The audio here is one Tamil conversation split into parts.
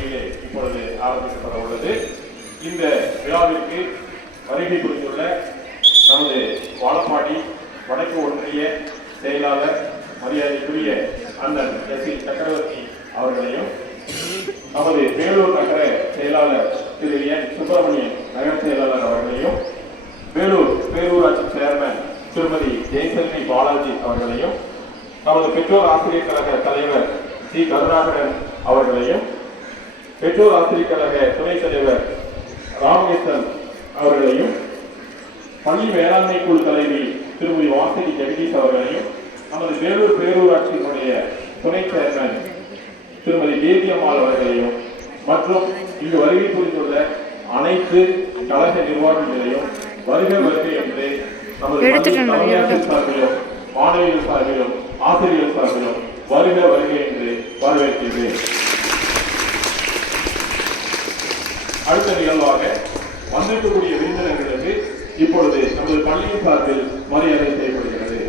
பள்ளியிலே இப்பொழுது ஆரம்பிக்கப்பட உள்ளது. இந்த விழாவிற்கு வருகை புரிந்துள்ள நமது வாழப்பாடி வடக்கு ஒன்றிய செயலாளர் மரியாதைக்குரிய அண்ணன் எஸ்.சி. சக்கரவர்த்தி அவர்களையும், நமது வேலூர் நகர செயலாளர் திரு என். சுப்பிரமணியன் நகர செயலாளர் அவர்களையும், வேலூர் பேரூராட்சி சேர்மன் திருமதி ஜெயசெல்வி பாலாஜி அவர்களையும், நமது பெற்றோர் ஆசிரியர் கழக தலைவர் சி. கருணாகரன் அவர்களையும், பெற்றோர் ஆசிரியர் கழக துணைத் தலைவர் ராமகிருஷ்ணன் அவர்களையும், பள்ளி மேலாண்மை குழு தலைவி திருமதி வாசகி ஜெகதீஷ் அவர்களையும், நமது வேலூர் பேரூராட்சியினுடைய துணை சேர்மன் திருமதி தேவியம்மாள் அவர்களையும் மற்றும் இங்கு வருகை புரிந்துள்ள அனைத்து கழக நிர்வாகிகளையும் வருகை வருகை என்று நமது தலைமையாளர் சார்பிலும் மாணவிகள் சார்பிலும் ஆசிரியர் சார்பிலும் வருக வருகை என்று வரவேற்கிறேன். அடுத்த நிகழ்வாக வந்திருக்கக்கூடிய விருந்தினர்களுக்கு இப்பொழுது நமது பள்ளியின் சார்பில் மரியாதை செய்யப்படுகிறது.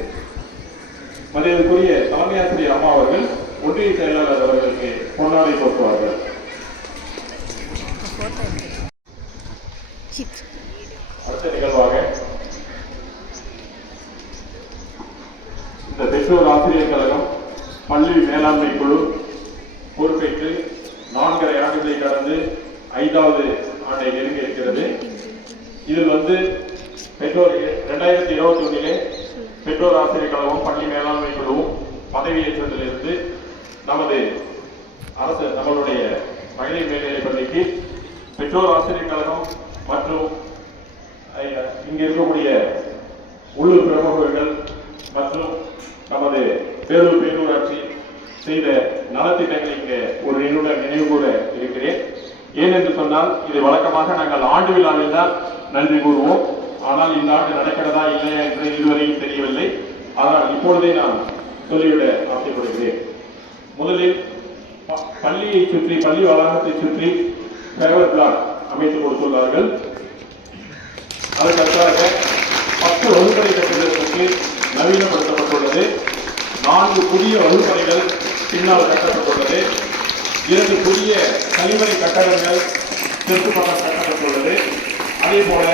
மரியாதைக்குரிய தலைமை ஆசிரியர் அம்மா அவர்கள் ஒன்றிய செயலாளர் அவர்களுக்கு பொன்னாடை போட்டுவார்கள். அடுத்த நிகழ்வாக இந்த பெற்றோர் ஆசிரியர் கழகம் பள்ளி மேலாண்மை குழு பொறுப்பேற்று 4.5 ஆண்டுகளை கடந்து 5வது ஆண்டை நெருங்கி இருக்கிறது. இதில் பெற்றோர் 2021 பெற்றோர் ஆசிரியர் கழகம் பள்ளி மேலாண்மை குழுவும் பதவியேற்றதிலிருந்து நமது அரசு நம்மளுடைய மகளிர் மேல்நிலைப் பள்ளிக்கு பெற்றோர் ஆசிரியர் கழகம் மற்றும் இங்கு இருக்கக்கூடிய உள்ளூர் பிரமுகர்கள் மற்றும் நமது வேலூர் பேரூராட்சி செய்த நலத்திட்டங்களை இங்கே ஒரு நினைவு கூற இருக்கிறேன். ஏனென்று சொன்னால் இது வழக்கமாக நாங்கள் ஆண்டு விழாவில் தான் நன்றி கூறுவோம். ஆனால் இந்த ஆண்டு நடக்கிறதா இல்லையா என்று இதுவரையும் தெரியவில்லை. ஆனால் இப்பொழுதே நான் சொல்லிவிட ஆசைப்படுகிறேன். முதலில் பள்ளியை சுற்றி பள்ளி வளாகத்தை சுற்றி ஃபேவர் பிளாக் அமைத்து கொடுத்துள்ளார்கள். அதற்காக 10 வகுப்பறை கட்டிடத்திற்கு நவீனப்படுத்தப்பட்டுள்ளது. 4 புதிய வகுப்பறைகள் பின்னால் கட்டப்பட்டுள்ளது. 2 புதிய கழிவறை கட்டடங்கள் தெற்கு பக்கம் கட்டப்பட்டுள்ளது. அதே போல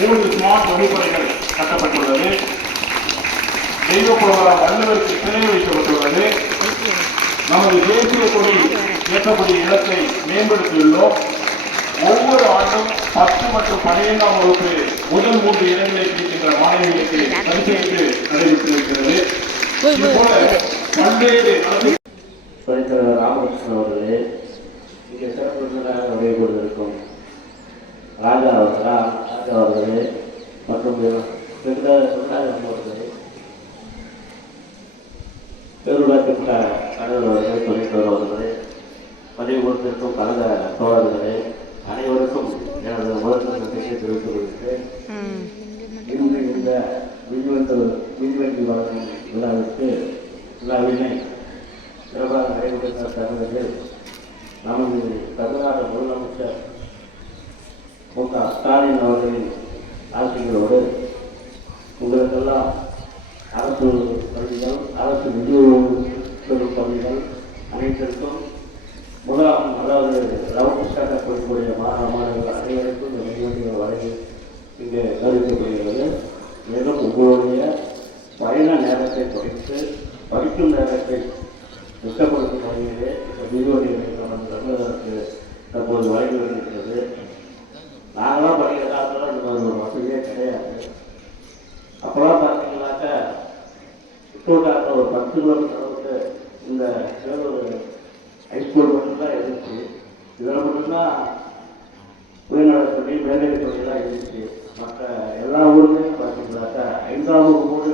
3 ஸ்மார்ட் வகுப்பறைகள் கட்டப்பட்டுள்ளது. தெய்வ புலவராம் வள்ளுவருக்கு சிலை வைக்கப்பட்டுள்ளது. நமது தேசிய கொடி ஏற்றக்கூடிய இடத்தை மேம்படுத்தியுள்ளோம். ஒவ்வொரு ஆண்டும் 10 மற்றும் 12ஆம் வகுப்பு முதல் 3 இடங்களை பிடிக்கின்ற மாணவிகளுக்கு பரிசீலித்து நடைபெற்று இருக்கிறது. இதுபோல பல்வேறு ராமகிருஷ்ணன் அவர்களே, இங்கே சிறப்பு விருந்தினராக வருகை கொண்டிருக்கும் ராஜா அவர்களே மற்றும் அவர்களே, பேரூராட்சி தலைவர் துணைத் அவர்களே, பதிவு கொடுத்திருக்கும் கழக தோழர்களே, அனைவருக்கும் எனது முதல் நன்றியை தெரிவித்துக் கொள்கிறேன். இன்று இந்த மின்வெட்டி வழங்கும் விழாவினை சிறப்பாக நடைபெற்ற தருணத்தில் நமது தமிழ்நாடு முதலமைச்சர் மு.க. ஸ்டாலின் அவர்களின் ஆட்சிகளோடு உங்களுக்கெல்லாம் அரசு பள்ளிகள், அரசு நிதியுதவி பள்ளிகள் அனைத்திற்கும் முதலாம், அதாவது ரவுண்டாக கொடுக்கக்கூடிய மாணவர்கள் அனைவருக்கும் இந்த மின்வெட்டிகள் வழங்கி இங்கே கருதப்படுகிறது. மேலும் உங்களுடைய பயண நேரத்தை குறைத்து படிக்கும் நேரத்தை மிச்சப்படுத்தும் வகையிலே இந்த மின்வெட்டிகளை நம்ம தமிழகத்துக்கு தற்போது வழங்கி வருகிறது. நாங்களாம் படிக்கிற காலத்தில் இந்த ஒரு வசதியே கிடையாது. அப்போலாம் பார்த்தீங்கன்னாக்கா சுற்றுவட்டாரத்தில் ஒரு 10 கிலோமீட்டர் அளவுக்கு இந்த ஹைஸ்கூல் மட்டும்தான் இருந்துச்சு. இதில் மட்டும்தான் உயர்நிலைப் பள்ளி, மேல்நிலைப் பள்ளியெல்லாம் இருந்துச்சு. மற்ற எல்லா ஊருமே பார்த்தீங்கன்னாக்கா 5ஆம் வகுப்போடு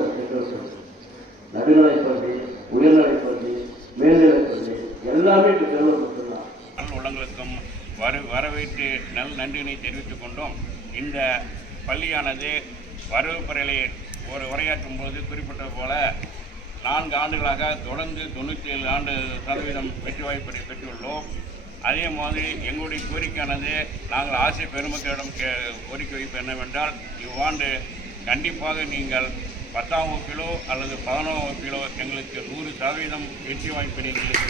நடுநிலைப் பள்ளி, உயர்நிலைப் பள்ளி, மேல்நிலைப் பள்ளி எல்லாமே வேலூர் மட்டும்தான். உள்ளங்களுக்கும் வரவேற்று நன்றியினை தெரிவித்துக் கொண்டோம். இந்த பள்ளியானது வரவேற்பறையை உரையாற்றும் போது குறிப்பிட்டது போல 4 ஆண்டுகளாக தொடர்ந்து 97% வெற்றி வாய்ப்பை பெற்றுள்ளோம். அதே மாதிரி எங்களுடைய கோரிக்கையானது நாங்கள் ஆசிய பெருமக்களிடம் கோரிக்கை வைப்பு என்னவென்றால், இவ்வாண்டு கண்டிப்பாக நீங்கள் 10ஆம் வகுப்பிலோ அல்லது 11ஆம் வகுப்பிலோ எங்களுக்கு 100% வெற்றி வாய்ப்பினை எங்களுக்கு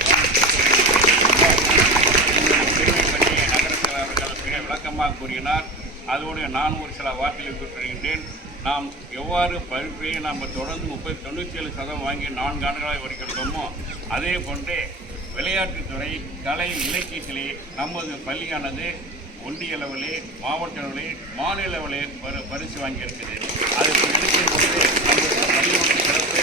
விளக்கமாக கூறினார். அதோடு நான் ஒரு சில வார்த்தைகளை குறிப்பிடுகின்றேன். நாம் எவ்வாறு படிப்பை நாம் தொடர்ந்து 97% வாங்கி 4 ஆண்டுகளாக வருகின்றோமோ அதே போன்றே விளையாட்டுத்துறை கலை இலக்கியத்திலே நமது பள்ளியானது ஒன்றிய அளவிலே, மாவட்ட அளவிலே, மாநில அளவிலே பரிசு வாங்கியிருக்குது. அதுக்கு எடுக்கும் போது நம்முடைய பள்ளியோட சிறப்பு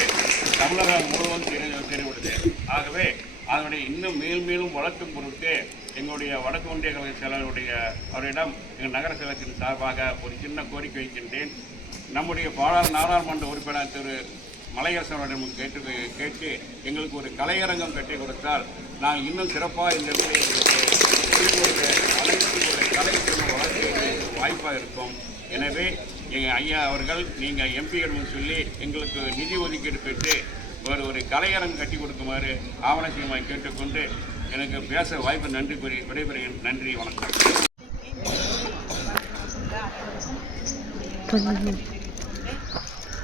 தமிழகம் முழுவதும் தெரிவிடுது. ஆகவே அதனுடைய இன்னும் மேலும் வளர்க்கும் பொருட்டு எங்களுடைய வடக்கு ஒன்றிய கழக செயலருடைய அவரிடம் எங்கள் நகர செயலகத்தின் சார்பாக ஒரு சின்ன கோரிக்கை வைக்கின்றேன். நம்முடைய நாடாளுமன்ற உறுப்பினர் திரு மலையரசனிடம் கேட்டு எங்களுக்கு ஒரு கலையரங்கம் கட்டி கொடுத்தால் நாங்கள் இன்னும் சிறப்பாக இந்த கலைத்துறை வளர்ச்சி வாய்ப்பாக இருக்கும். எனவே எங்கள் ஐயா அவர்கள் நீங்கள் எம்பியிடம் சொல்லி எங்களுக்கு நிதி ஒதுக்கீடு பெற்று ஒரு கலையரங்கம் கட்டி கொடுக்குமாறு ஆவணமாக கேட்டுக்கொண்டு எனக்கு பேச வாய்ப்பு நன்றி கூறி விடைபெறுகிறேன். நன்றி, வணக்கம்.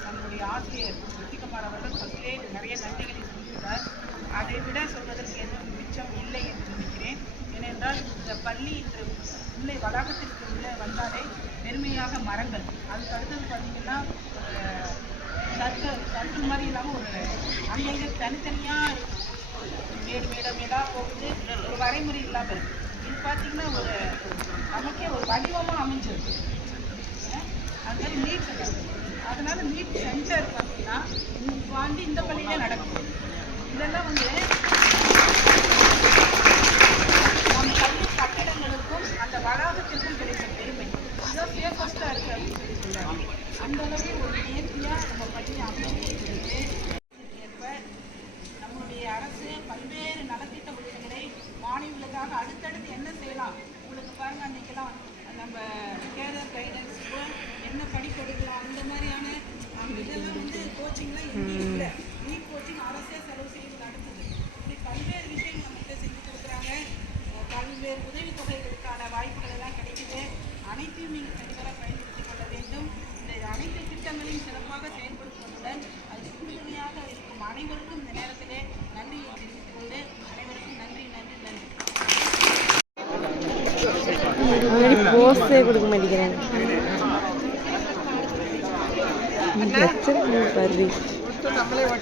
நம்முடைய ஆசிரியர் ருத்திகுமார் அவர்கள் ஃபஸ்ட்டே நிறைய நன்றிகளை சொல்லியிருந்தார். அதை விட சொல்வதற்கு எதுவும் மிச்சம் இல்லை என்று நினைக்கிறேன். ஏனென்றால் இந்த பள்ளி உள்ளே வளாகத்திற்கு உள்ளே வந்தாலே பெருமையாக மரங்கள், அதுக்கு அடுத்தது பார்த்தீங்கன்னா சர்க்கிள் மாதிரி இல்லாமல் ஒரு அங்கங்கே தனித்தனியாக மேடாக போகுது, ஒரு வரைமுறை இல்லாமல் இருக்குது. இது பார்த்தீங்கன்னா ஒரு நமக்கே ஒரு வடிவமாக அமைஞ்சிருக்கு. அது மாதிரி நீட் சென்டர், அதனால் நீட் சென்டர் பார்த்தீங்கன்னா இந்த பள்ளியிலே நடக்கும். இதெல்லாம் நம்ம பள்ளி கட்டடங்களுக்கும் அந்த வளாகத்திற்கும் கிடைத்த பெருமை இதுதான் சேஃபஸ்ட்டாக இருக்குது அப்படின்னு சொல்லி சொல்கிறாங்க. அந்த அளவு ஒரு நேர்த்தியாக நம்ம பள்ளியை அமைச்சிருக்கு. ஏற்ப நம்முடைய அரசு பல்வேறு நலத்திட்ட உதவிகளை மாணவிகளுக்காக அடுத்தடுத்து என்ன செய்யலாம், உங்களுக்கு பாருங்கள் அன்றைக்கெல்லாம் நம்ம கேரியர் கைடன்ஸுக்கு என்ன படிப்பு எடுக்கலாம், அந்த மாதிரியான இதெல்லாம் கோச்சிங்லாம் எங்கேயும் இல்லை. நீட் கோச்சிங் அரசே செலவு செய்து நடத்துது. இப்படி பல்வேறு விஷயங்கள் நம்மகிட்ட செஞ்சு கொடுக்குறாங்க. பல்வேறு உதவித்தொகைகளுக்கான வாய்ப்புகள் எல்லாம் கிடைக்குது. அனைத்தையும் நீங்கள் சரிவர பயன்படுத்திக் கொள்ள வேண்டும். இந்த அனைத்து திட்டங்களையும் சிறப்பாக செயல்படுத்துவதுடன் அது உறுதுணையாக இருக்கும் அனைவருக்கும் இந்த நேரத்திலே நன்றியை தெரிவித்துக் கொண்டு அனைவருக்கும் நன்றி நன்றி நன்றி. போஸ்டே கொடுக்க மாட்டேங்கிறேன். அப்படியே வா,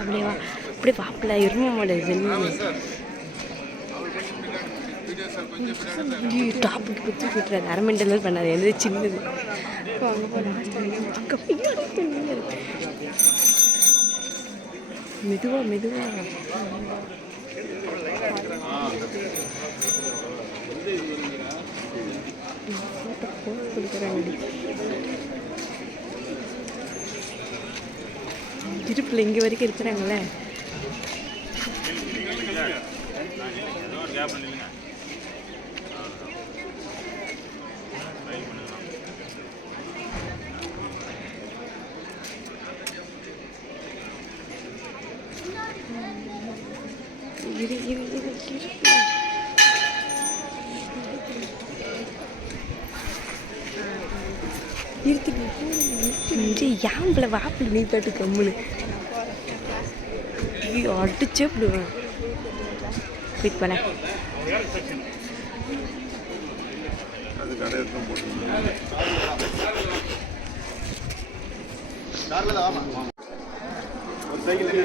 அப்படியே வாப்பில் இருமோட டாப்புக்கு பிடிச்சி விட்டுறாது. அரை மினிட் பண்ணாது, எந்த சின்னது மெதுவா மெதுவா கொடுக்குறாங்க. திருப்பில் இங்கே வரைக்கும் இருக்கிறாங்களே. யாம்பில் வாப்பில் நீ பாட்டு கம்முன்னு அடிச்சே விடுவேன். வெயிட் பண்ண ஒரு சைக்கிள்